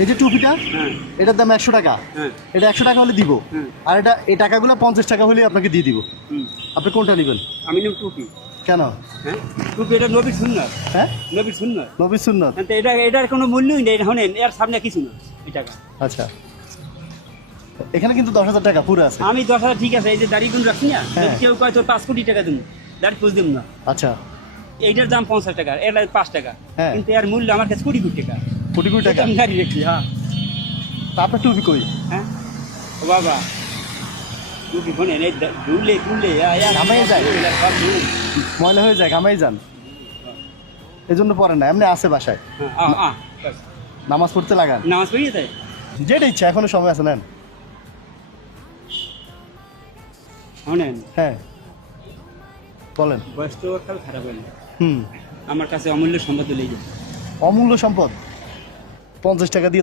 এই যে টুপিটা, হ্যাঁ এটার দাম 100 টাকা। হ্যাঁ এটা 100 টাকা হলে দিব। হুম। আর এটা এই টাকাগুলো 50 টাকা হলে আপনাকে দিয়ে দিব। হুম। আপনি কোনটা নেবেন? আমি নেব টুপি। কেন? হ্যাঁ টুপি এটা নবীর সুন্নাত। হ্যাঁ, নবীর সুন্নাত। নবী সুন্নত। তো এটার কোনো মূল্যই নেই, শোনেন এর সামনে কিছু না এই টাকা। আচ্ছা, এখানে কিন্তু 10,000 টাকা পুরো আছে। আমি 10,000 ঠিক আছে, এই যে দাড়ি গুণ রাখছি না, হ্যাঁ। যদি কেউ কয় তোর 5 কোটি টাকা দেবো, দাড়ি পুষ দেবো না। আচ্ছা, এইটার দাম 50 টাকা, এর 5 টাকা, হ্যাঁ। কিন্তু এর মূল্য আমার কাছে কোটি কোটি টাকা। কোটি কোটি টাকা। আমি দাঁড়িয়ে রেখেছি। হ্যাঁ তা আপনার টুপি কই? হ্যাঁ ও বাবা, টুপি শোনেন এই ধুলে ধুলে ঘামাইয়ে যায়। ময়লা হয়ে যায়, ঘামাই যান, এই জন্য পরে না, এমনি আছে বাসায়, নামাজ পড়তে লাগান। নামাজ পড়িয়ে তাই যেটা ইচ্ছা, এখনো সময় আছে, নেন। শোনেন, হ্যাঁ বলেন। বয়স তো একটা খারাপ হয় না, হুম, আমার কাছে অমূল্য সম্পদ লেগে। অমূল্য সম্পদ 50 টাকা দিয়ে